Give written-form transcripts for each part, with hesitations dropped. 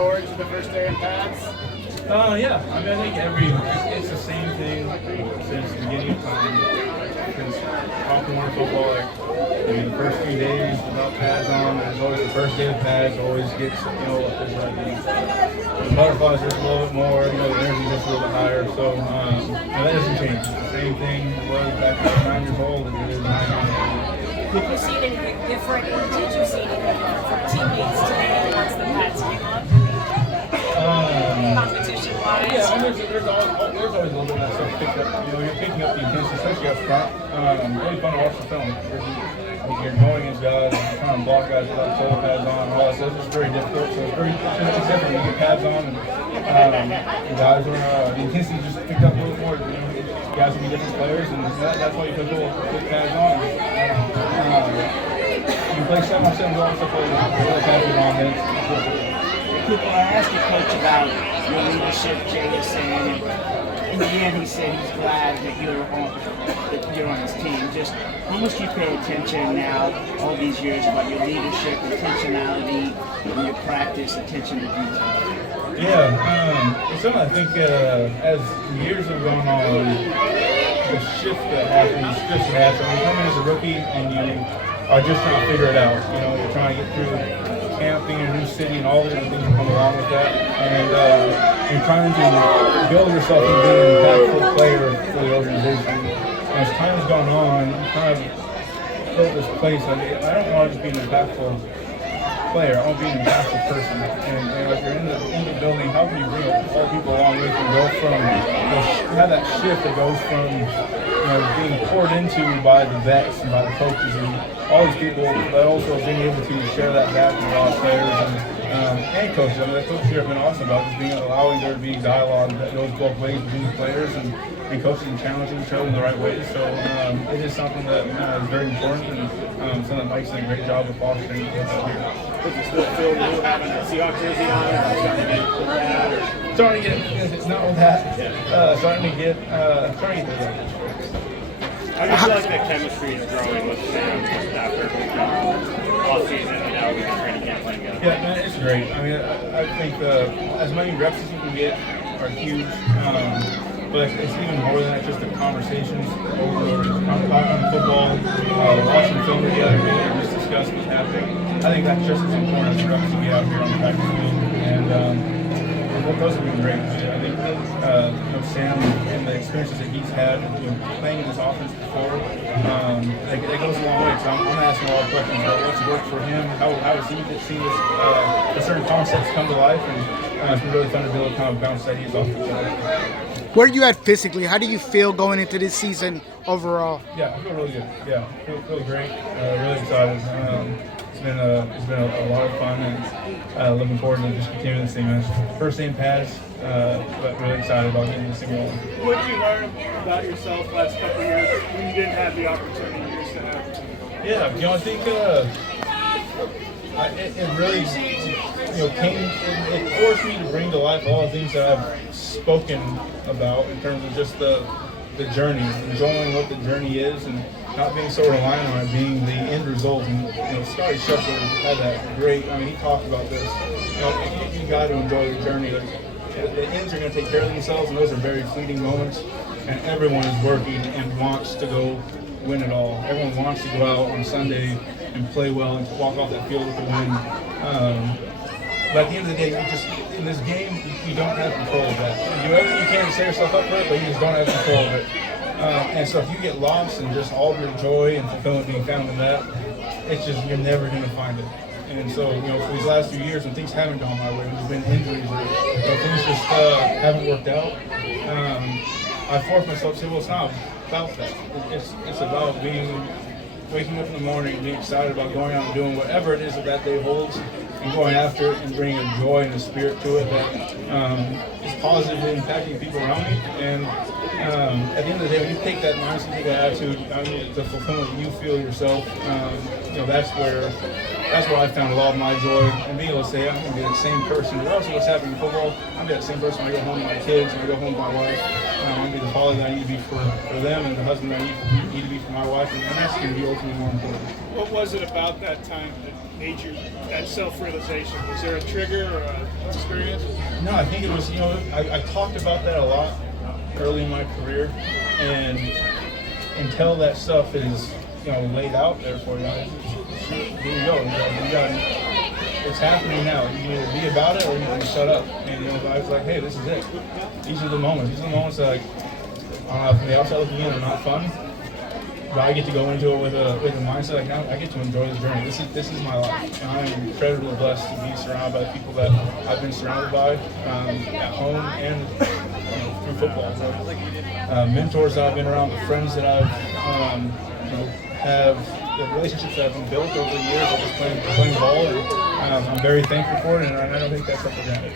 forward to the first day in pads? Yeah. I mean, I think it's the same thing since the beginning of time. Since Pop Warner football, the first few days without pads on, there's always the first day of pads always gets, there's like the butterflies just a little bit more, the energy just a little bit higher. So that doesn't change. It's the same thing it was back when I was 9 years old as it is 9 years old. Have you seen anything different, or did you see anything different from teammates today once the pads came up? Competition-wise? Yeah, I mean, there's always a little bit of that stuff picked up. You're picking up the intensity, especially up front. Really fun to watch the film. You're going against guys, trying to block guys without shoulder pads on, and all that stuff. It's just very difficult. So it's different. You get pads on, and the guys are the intensity just picked up a little more. Guys will be different players, and that's why you put little pads on. You play 7-on-7 ball and stuff like that. Really pads on, then Kupp, I asked the coach about your leadership, Jay was saying, and in the end he said he's glad that you're on his team. Just how much do you pay attention now, all these years, about your leadership, intentionality, and your practice, attention to detail? Yeah, it's something I think as years have gone on, the shift that happens just happens. When you come in as a rookie and you are just trying to figure it out, you're trying to get through camp, being in a new city, and all the other things that come along with that. And you're trying to build yourself into being an impactful player for the organization. And as time has gone on, you kind of built this place. I don't want to just be an impactful player. I want to be an impactful person. And if you're in the building, how can you bring all people along with you and go from, have that shift that goes from, being poured into by the vets and by the coaches and all these people, but also being able to share that back with a lot of players and coaches. I mean, the coaches here have been awesome about just allowing there to be dialogue that goes both ways between the players and coaches and challenging each other in the right ways. So it is something that is very important and something that Mike's done a great job of fostering here. Does it still feel new having a Seahawks jersey on? Starting to get, it's not with that. Starting to get there. How do you feel like the chemistry is growing with Sam after off season and now we've been training camp playing together? Yeah, man, it's great. I mean, I think as many reps as you can get are huge. But it's even more than that, just the conversations over talking football, watching film together, being able to just discuss what's happening. I think that's just as important as the reps to get out here on the practice field. And those have been great. I think Sam and the experiences that he's had playing in this offense before, it goes a long way. So I'm asking a lot of questions about what's worked for him, how has he seen this, certain concepts come to life, and it's been really fun to be able to kind of bounce ideas off each other. Where are you at physically? How do you feel going into this season overall? Yeah, I feel really good. Yeah, feel great. Really excited. It's been a lot of fun, and looking forward to just continuing this thing. First day in pads, but really excited about getting this thing going. What did you learn about yourself last couple of years when you didn't have the opportunity you used to have? Yeah, I think it really it forced me to bring to life all the things that I've spoken about in terms of just the journey, enjoying what the journey is, and not being so reliant on it being the end result. And Scotty Scheffler had that great. I mean, he talked about this. You got to enjoy the journey. The ends are going to take care of themselves, and those are very fleeting moments. And everyone is working and wants to go win it all. Everyone wants to go out on Sunday and play well and walk off that field with a win. But at the end of the day, in this game, you don't have control of that. You do everything you can to set yourself up for it, but you just don't have control of it. And so if you get lost and just all of your joy and fulfillment being found in that, it's just, you're never going to find it. And so, for these last few years, when things haven't gone my way, when there's been injuries or things just haven't worked out, I forced myself to say, well, it's not about that. It's about waking up in the morning and being excited about going out and doing whatever it is that day holds, and going after it and bringing a joy and a spirit to it that is positively impacting people around me. And at the end of the day, when you take that mindset, take that attitude, the fulfillment that you feel yourself, that's where I found a lot of my joy, and being able to say I'm going to be the same person regardless of what's happening in football. I'm going to be that same person when I go home to my kids, when I go home to my wife. I'm going to be the father that I need to be for them, and the husband that I need to be for my wife, and that's going to be ultimately more important. What was it about that time that made you that self-realization? Was there a trigger or an experience? No, I think it was, I talked about that a lot early in my career, and until that stuff is, laid out there for you, here you go. It's happening now. You can either be about it or you can shut up. And I was like, hey, this is it. These are the moments. These are the moments that, from the outside looking in, are not fun. But I get to go into it with a mindset like, now I get to enjoy this journey. This is my life. And I am incredibly blessed to be surrounded by the people that I've been surrounded by at home and through football. So, mentors that I've been around, the friends that I've have the relationships that I've been built over the years of just playing ball. And, I'm very thankful for it, and I don't think that's up for granted.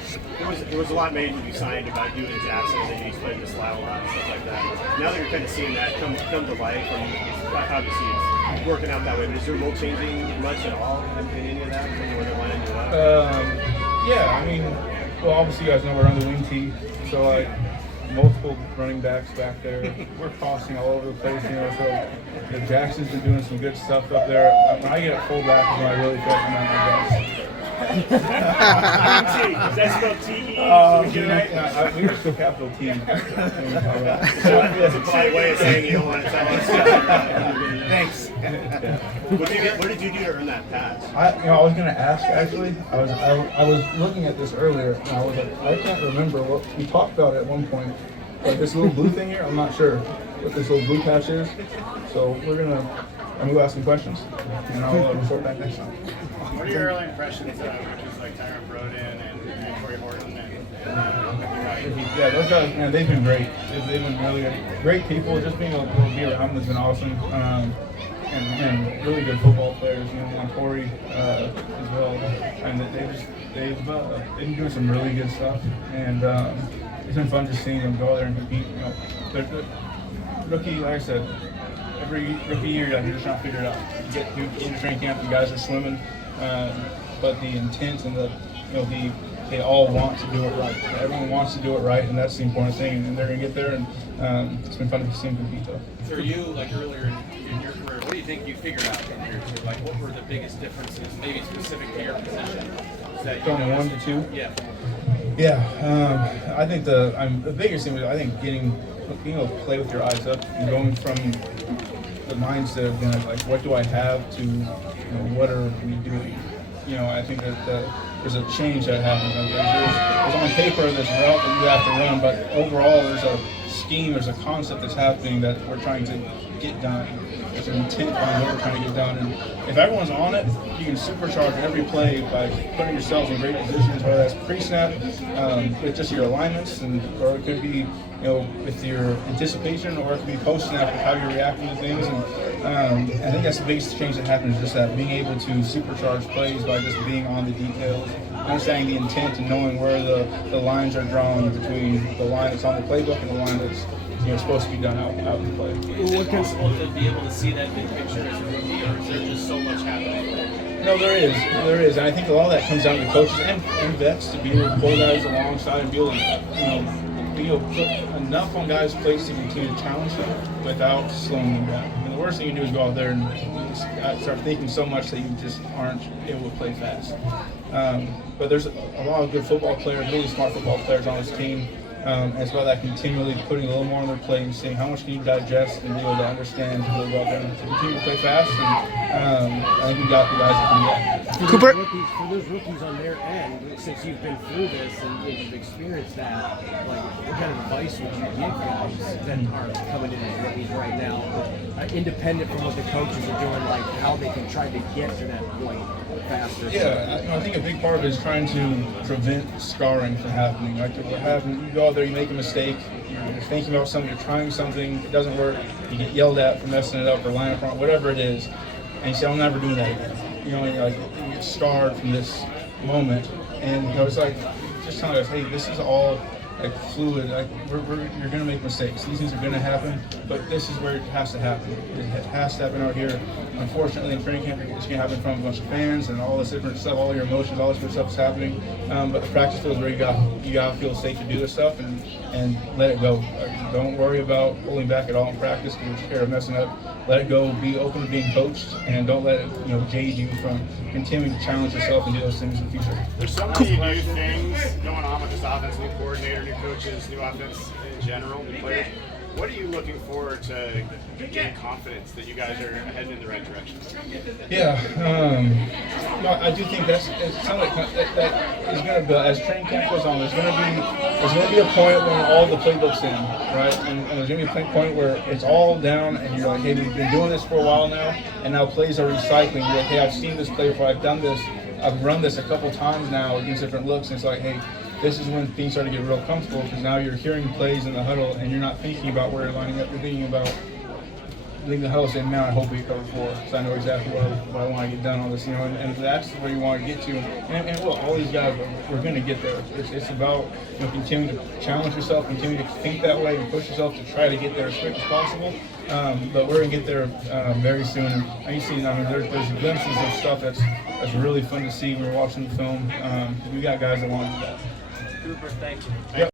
There was a lot made when you signed about you and Jackson, and you explained this Lyle a lot and stuff like that. Now that you're kind of seeing that come to life, obviously it's working out that way, but is your role changing much at all in any of that from where they're lining you up? Yeah, obviously you guys know we're on the wing tee, so multiple running backs back there. We're crossing all over the place, so Jackson's been doing some good stuff up there. When I get at fullback is when I really feel like I'm at my best. Is that spelled T-E? We were still capital T. That's a polite way of saying you don't want to tell us. Thanks. What did you do to earn that pass? I was going to ask, actually. I was looking at this earlier, and I was like, I can't remember what we talked about at one point. Like this little blue thing here, I'm not sure what this little blue patch is. So I'm going to ask some questions, and I'll report back next time. What are your early impressions of rookies like Tyron Broden and Corey Horton? Yeah, those guys, man, they've been great. They've been really great people. Just being able to be around them has been awesome. And really good football players, and Corey as well. And they've been doing some really good stuff. And it's been fun just seeing them go out there and compete. The rookie, like I said, every rookie year you're just trying to figure it out. You get into training camp, the guys are swimming, but the intent and they all want to do it right. Everyone wants to do it right, and that's the important thing. And they're going to get there, and it's been fun to see them compete, though. For you, like earlier in your career, what do you think you figured out in your career? Like, what were the biggest differences, maybe specific to your position? From 1 to 2? Yeah. Yeah, I think the biggest thing was being able to play with your eyes up and going from the mindset of being like, what do I have to, what are we doing? I think that there's a change that happens. There's on paper this route that you have to run, but overall there's a scheme, there's a concept that's happening that we're trying to get done. There's an intent behind what we're trying to get done, and if everyone's on it, you can supercharge every play by putting yourself in great positions, whether that's pre-snap, with just your alignments, or it could be with your anticipation, or it could be post-snap with how you're reacting to things. And I think that's the biggest change that happens, just that being able to supercharge plays by just being on the details, understanding the intent and knowing where the lines are drawn between the line that's on the playbook and the line that's supposed to be done out in the play. Is it possible to be able to see that big picture as a rookie, or is there just so much happening? No, there is, and I think a lot of that comes down to coaches and vets to be able to pull guys alongside and be able to put enough on guys' plates to continue to challenge them without slowing them down. And the worst thing you can do is go out there and start thinking so much that you just aren't able to play fast. But there's a lot of good football players, really smart football players on this team. As well, that continually putting a little more on their plate and seeing how much can you digest and be able to understand to go out there and to continue to play fast. And I think we got the guys that can do that. Cooper? For those rookies on their end, since you've been through this and you've experienced that, like, what kind of advice would you give guys that are coming in as rookies right now, independent from what the coaches are doing, like how they can try to get to that point faster? Yeah, I think a big part of it is trying to prevent scarring from happening. Like, what happens, you go out there, you make a mistake, you're thinking about something, you're trying something, it doesn't work, you get yelled at for messing it up or lying up wrong, whatever it is, and you say, I'm never doing that again. You get scarred from this moment, and it's like just telling us, hey, this is all like fluid. Like you're gonna make mistakes. These things are gonna happen, but this is where it has to happen. It has to happen out here. Unfortunately, in training camp, it's gonna happen from a bunch of fans and all this different stuff, all your emotions, all this different stuff is happening. But the practice field is where you gotta feel safe to do this stuff and let it go. Don't worry about holding back at all in practice because you're scared of messing up. Let it go. Be open to being coached, and don't let it jade you from continuing to challenge yourself and do those things in the future. There's so many new things going on with this offense, new coordinator, new coaches, new offense in general, new players. What are you looking forward to gain confidence that you guys are heading in the right direction? Yeah, I do think that's something that is going to, as training camp goes on, there's going to be a point when all the playbooks in, right? And there's going to be a point where it's all down, and you're like, hey, we've been doing this for a while now, and now plays are recycling. You're like, hey, I've seen this play before, I've done this, I've run this a couple times now against different looks, and it's like, hey, this is when things start to get real comfortable because now you're hearing plays in the huddle and you're not thinking about where you're lining up. You're thinking about leaving the huddle saying, man, I hope we cover 4 because I know exactly what I want to get done on this, and that's where you want to get to. And look, all these guys, we're going to get there. It's about continuing to challenge yourself, continue to think that way and push yourself to try to get there as quick as possible. But we're going to get there very soon. And you see, there's glimpses of stuff that's really fun to see when we're watching the film. We got guys that want to do that. Cooper, thank you. Yep.